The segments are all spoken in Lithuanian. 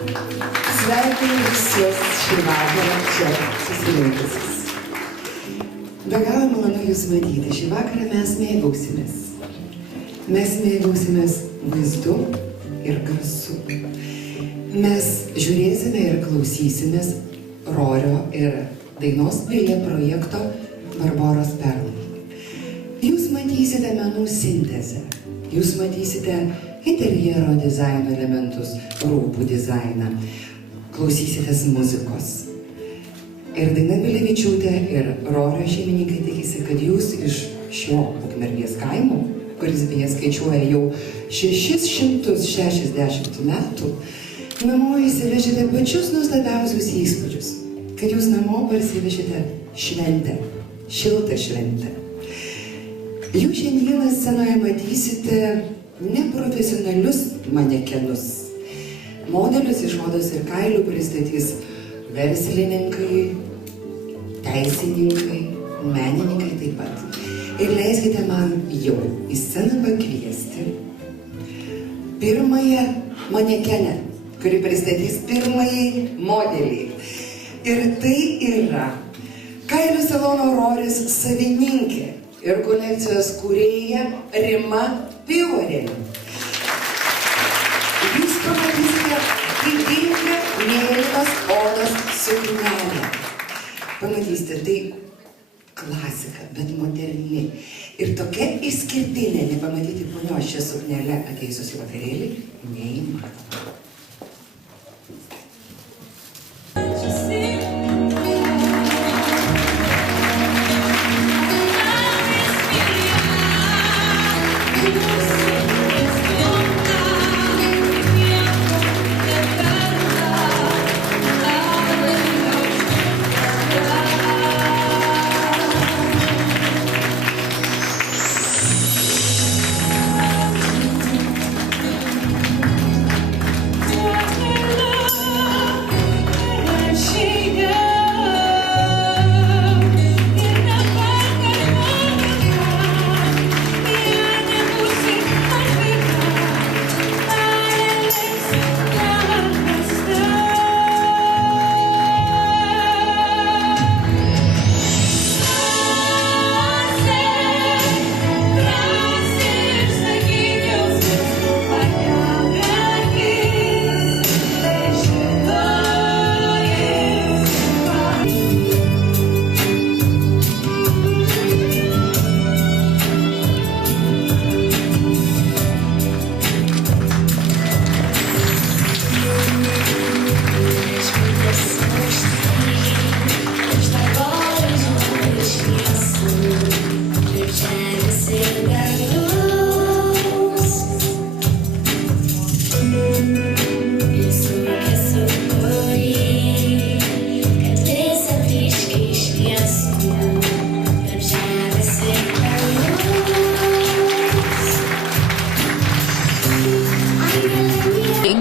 Sveikinu visus šį vakarą čia susirinkusius. Be galo malonu Jūs matyti. Šį vakarą mes mėgausimės. Mes mėgausimės vaizdu ir garsu. Mes žiūrėsime ir klausysimės Rorio ir Dainos Pilė projekto Barboros perlai. Jūs matysite menų sintezę. Jūs matysite interjero dizaino elementus, rūbų dizainą. Klausysitės muzikos. Ir Daina Bilevičiūtė ir Rorio šeimininkai tikisi, kad jūs iš šio Ukmergės kaimo, kuris beje skaičiuoja jau 660 metų, namo įsivešite pačius nuostabiausius įspūdžius. Kad jūs namo parsivešite šventę, šiltą šventę. Jūs šiandieną scenoje matysite neprofesionalius manekenus. Modelius iš odos ir kailių pristatys verslininkai, teisininkai, menininkai taip pat. Ir leiskite man jau į sceną pakviesti pirmąją manekenę, kuri pristatys pirmąjį modelį. Ir tai yra kailių salono Roris savininkė ir kolekcijos kūrėja Rima Pivorėlė. Jūs pamatysite didingą mėlynos odos suknelę. Pamatysite, tai klasika, bet moderni. Ir tokia išskirtinė, nepamatyti ponios šią suknelę atėjusios į vakarėlį, neįmanoma.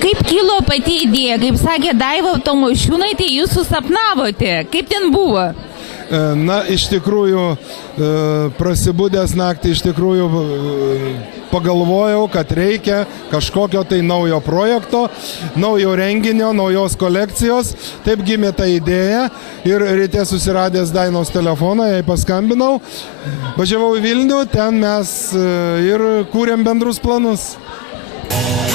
Kaip kilo pati idėja, kaip sakė Daiva Tamošiūnaitė, jūs susapnavote, kaip ten buvo? Na, iš tikrųjų, prasibūdęs naktį, iš tikrųjų pagalvojau, kad reikia kažkokio tai naujo projekto, naujo renginio, naujos kolekcijos. Taip gimė ta idėja ir ryte susiradęs Dainos telefoną, jai paskambinau, važiavau į Vilnių, ten mes ir kūrėm bendrus planus. Yeah.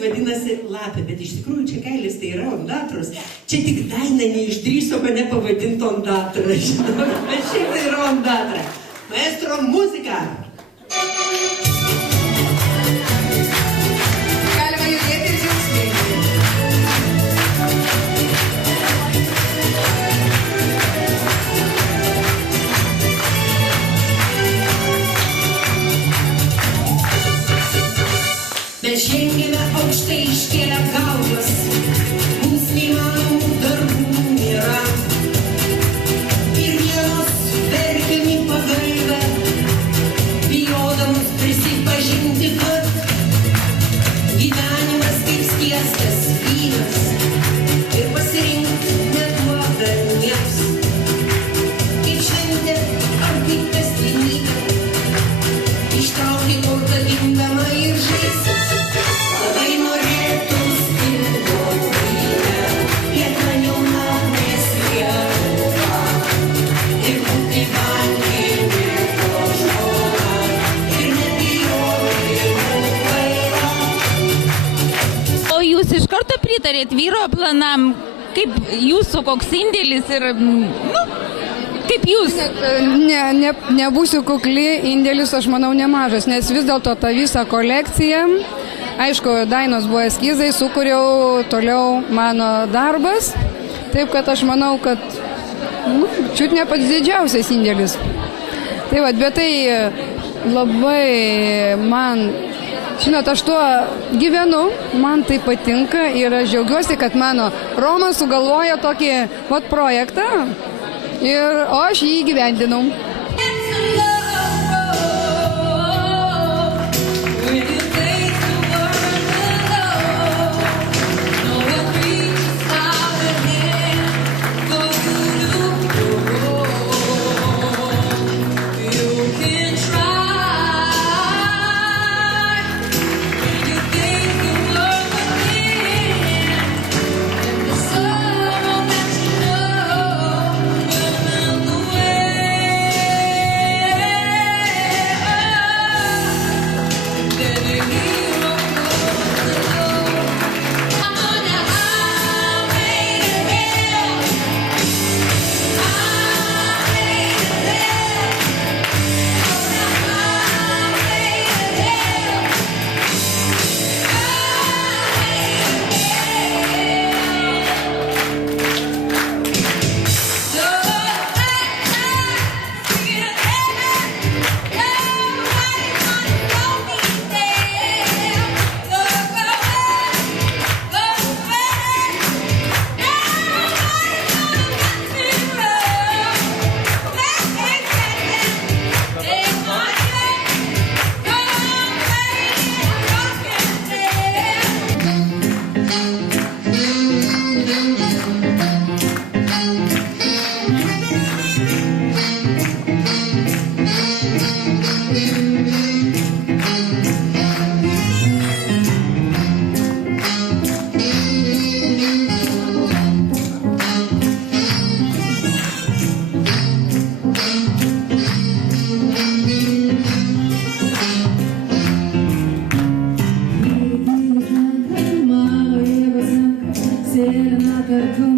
vadinasi lapė, bet iš tikrųjų čia kailis tai yra ondatros. Čia tik Daina neišdrįso mane pavadinti ondatra, žinoma, bet šiaip tai yra ondatra. Maestro, muzika! Galima judėti ir džiaugsmingai. Mes žengėme aukštai iškėlę galvas, mums neįmanomų darbų nėra. Ir vienos verkiam į pagalbę, bijodamos prisipažinti, kad gyvenimas kaip skiestas vynas ir pasirinkti neduoda niems. Kaip šventė ar kaip kasdienybė, ištraukti kortą gimdama ir žaisti. Labai norėtum spinto vyne, lieka jauna nesvieta. Ir būti vanginė to žmona, ir nebijoti kvaila. O jūs iš karto pritarėt vyro planam, kaip jūsų koks indėlis ir, nu, kaip jūs? Nebūsiu kukli, indėlis aš manau nemažas, nes vis dėlto tą visą kolekciją, aišku, Dainos buvo eskizai, sukūriau toliau mano darbas, taip kad aš manau, kad čiut ne pats didžiausias indėlis. Tai va, bet tai labai man, žinot, aš tuo gyvenu, man tai patinka ir aš džiaugiuosi, kad mano Romas sugalvojo tokį projektą ir aš jį įgyvendinau. Sėlina kartu